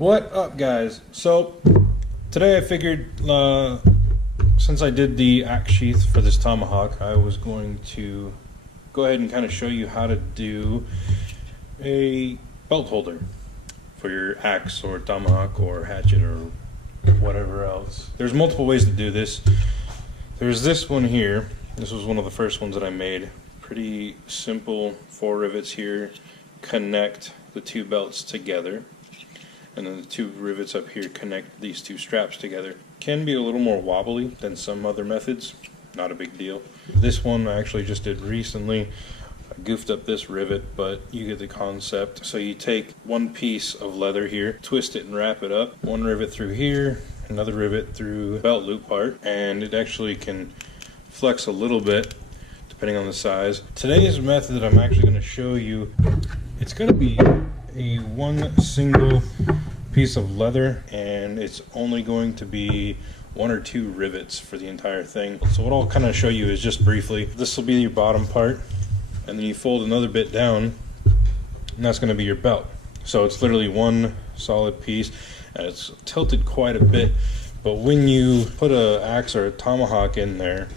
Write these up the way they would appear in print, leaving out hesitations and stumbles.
What up, guys? So today I figured since I did the axe sheath for this tomahawk, I was going to go ahead and kind of show you how to do a belt holder for your axe or tomahawk or hatchet or whatever else. There's multiple ways to do this. There's this one here. This was one of the first ones that I made. Pretty simple. 4 rivets here connect the 2 belts together, and then the 2 rivets up here connect these 2 straps together. Can be a little more wobbly than some other methods. Not a big deal. This one I actually just did recently. I goofed up this rivet, but you get the concept. So you take one piece of leather here, twist it and wrap it up. One rivet through here, another rivet through the belt loop part, and it actually can flex a little bit depending on the size. Today's method I'm actually going to show you, it's going to be a one single piece of leather, and it's only going to be 1 or 2 rivets for the entire thing. So what I'll kind of show you is just briefly, this will be your bottom part, and then you fold another bit down, and that's going to be your belt. So it's literally one solid piece, and it's tilted quite a bit, but when you put an axe or a tomahawk in there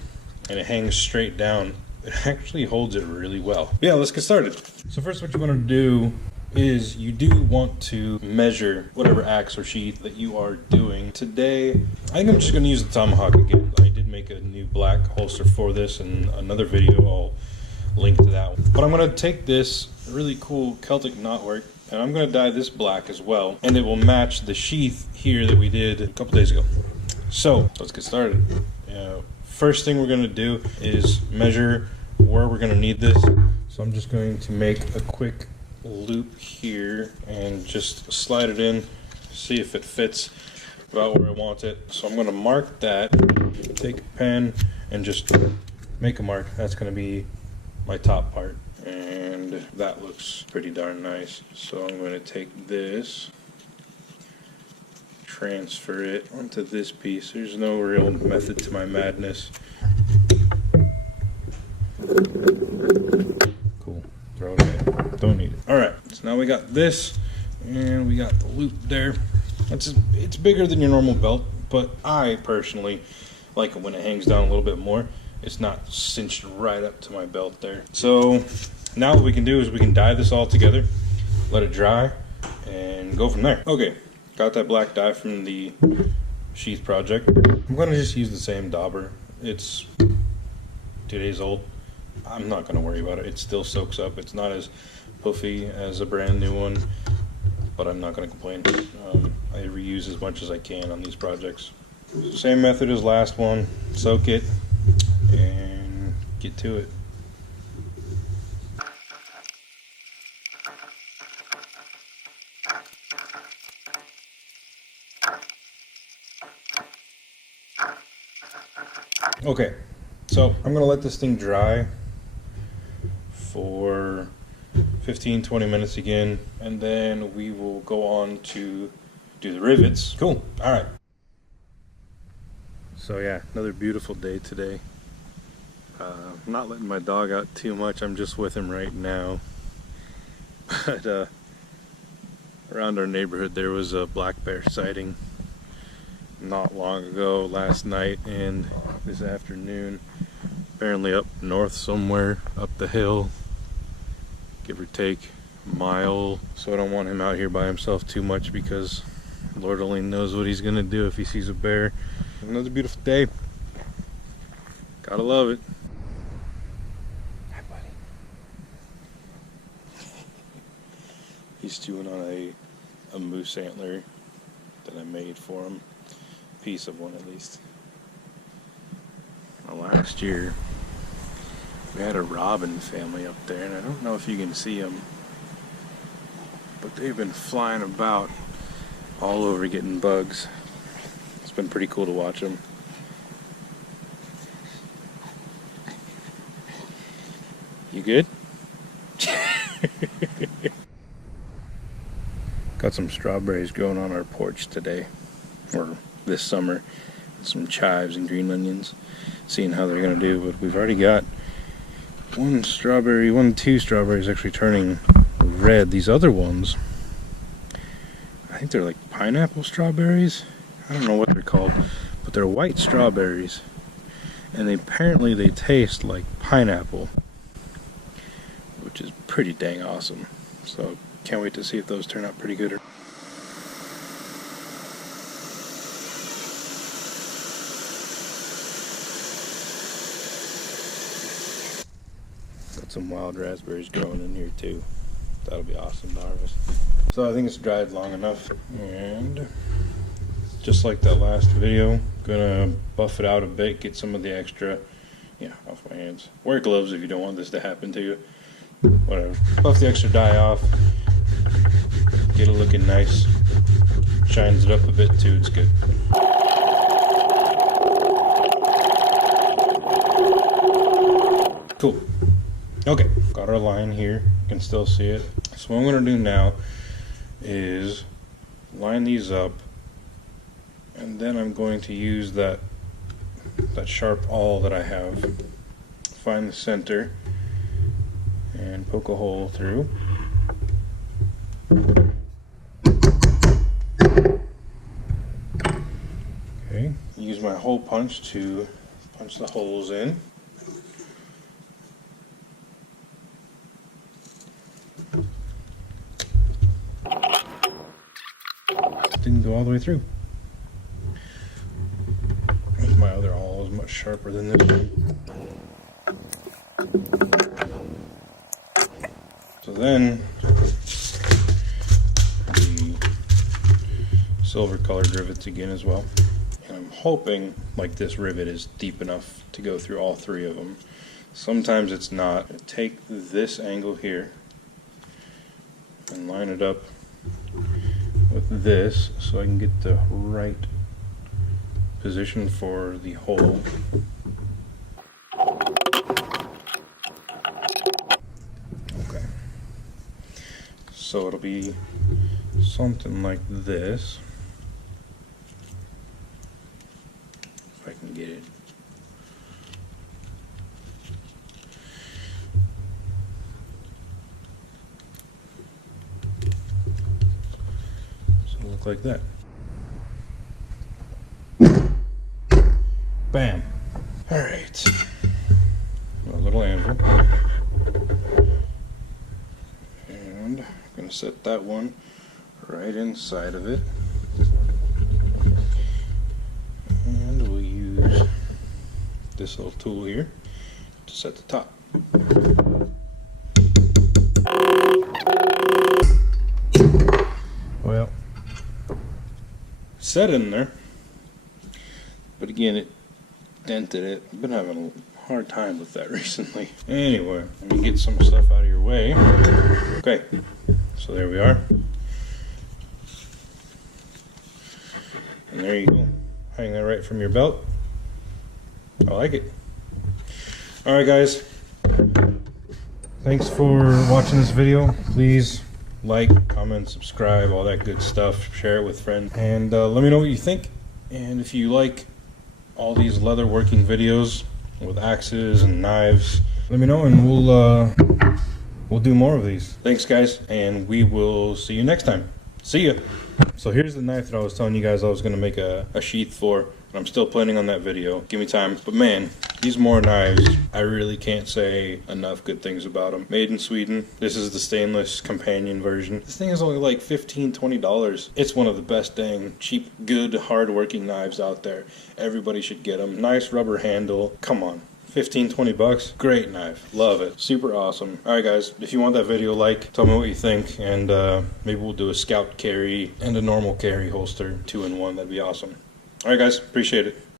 and it hangs straight down, it actually holds it really well. Yeah, let's get started. So first what you want to do is you do want to measure whatever axe or sheath that you are doing. Today, I think I'm just going to use the tomahawk again. I did make a new black holster for this in another video. I'll link to that one. But I'm going to take this really cool Celtic knotwork, and I'm going to dye this black as well, and it will match the sheath here that we did a couple days ago. So let's get started. First thing we're going to do is measure where we're going to need this. So I'm just going to make a quick loop here and just slide it in, see if it fits about where I want it. So I'm going to mark that, take a pen and just make a mark. That's going to be my top part, and that looks pretty darn nice. So I'm going to take this, transfer it onto this piece. There's no real method to my madness. Cool. Throw it away. Don't need it. Alright, so now we got this, and we got the loop there. It's bigger than your normal belt, but I personally like it when it hangs down a little bit more. It's not cinched right up to my belt there. So now what we can do is we can dye this all together, let it dry, and go from there. Okay, got that black dye from the sheath project. I'm going to just use the same dauber. It's 2 days old. I'm not going to worry about it. It still soaks up. It's not as puffy as a brand new one, but I'm not going to complain. I reuse as much as I can on these projects. Same method as last one. Soak it and get to it. Okay, so I'm going to let this thing dry for 15-20 minutes again, and then we will go on to do the rivets. Cool. All right. So yeah, another beautiful day today. I'm not letting my dog out too much. I'm just with him right now. But around our neighborhood there was a black bear sighting not long ago, last night and this afternoon. Apparently up north somewhere, up the hill, give or take a mile. So I don't want him out here by himself too much, because Lord only knows what he's gonna do if he sees a bear. Another beautiful day. Gotta love it. Hi, buddy. He's chewing on a moose antler that I made for him. Piece of one at least. Well, last year we had a robin family up there, and I don't know if you can see them, but they've been flying about all over getting bugs. It's been pretty cool to watch them. You good? Got some strawberries growing on our porch today, or this summer. Some chives and green onions, seeing how they're gonna do. But we've already got two strawberries actually turning red. These other ones, I think they're like pineapple strawberries. I don't know what they're called, but they're white strawberries. And apparently they taste like pineapple, which is pretty dang awesome. So can't wait to see if those turn out pretty good. Got some wild raspberries growing in here too. That'll be awesome to harvest. So I think it's dried long enough, and just like that last video, gonna buff it out a bit, get some of the extra, off my hands. Wear gloves if you don't want this to happen to you. Whatever. Buff the extra dye off, get it looking nice. Shines it up a bit too, it's good. Cool. Okay, got our line here, you can still see it. So what I'm gonna do now is line these up, and then I'm going to use that sharp awl that I have, find the center, and poke a hole through. Okay, use my hole punch to punch the holes in. Didn't go all the way through. My other awl is much sharper than this one. So then the silver colored rivets again as well. And I'm hoping like this rivet is deep enough to go through all three of them. Sometimes it's not. I take this angle here and line it up with this so I can get the right position for the hole. Okay. So it'll be something like this. If I can get it. So it'll look like that. Bam. Alright. A little anvil. And I'm going to set that one right inside of it. And we'll use this little tool here to set the top. Well, set in there. But again, it dented it. I've been having a hard time with that recently. Anyway, let me get some stuff out of your way. Okay, so there we are. And there you go. Hang that right from your belt. I like it. Alright guys, thanks for watching this video. Please like, comment, subscribe, all that good stuff. Share it with friends. And let me know what you think. And if you like all these leather working videos with axes and knives, let me know and we'll do more of these. Thanks guys, and we will see you next time. See ya. So here's the knife that I was telling you guys I was going to make a sheath for, and I'm still planning on that video. Give me time. But man, these Moore knives, I really can't say enough good things about them. Made in Sweden. This is the stainless companion version. This thing is only like $15–20. It's one of the best dang cheap, good, hard-working knives out there. Everybody should get them. Nice rubber handle. Come on. 15–20 bucks. Great knife. Love it. Super awesome. Alright guys, if you want that video, tell me what you think, and maybe we'll do a scout carry and a normal carry holster 2-in-1. That'd be awesome. Alright guys, appreciate it.